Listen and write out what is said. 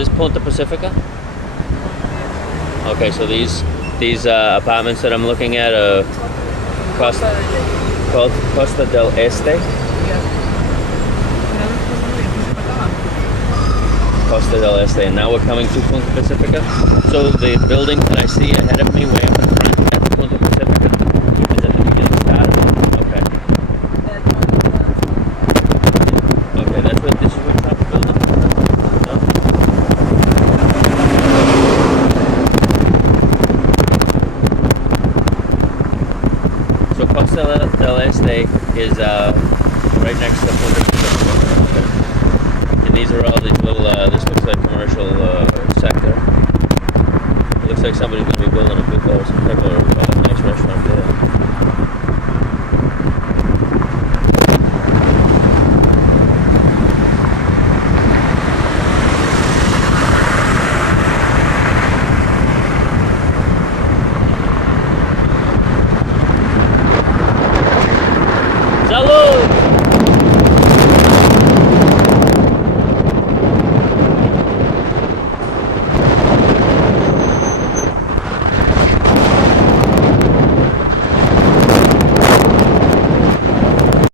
this Punta Pacifica? Okay, so these apartments that I'm looking at are Costa del Este. Costa del Este, and now we're coming to Punta Pacifica. So the building that I see ahead of me, way up in front, that's Punta Pacifica. Is at the beginning start of it. Okay. Okay, that's what this is. What type of building? No? So Costa del Este is right next to Punta Pacifica. Okay. And these are all these little, this looks like commercial sector. It looks like somebody's going to be building a some type of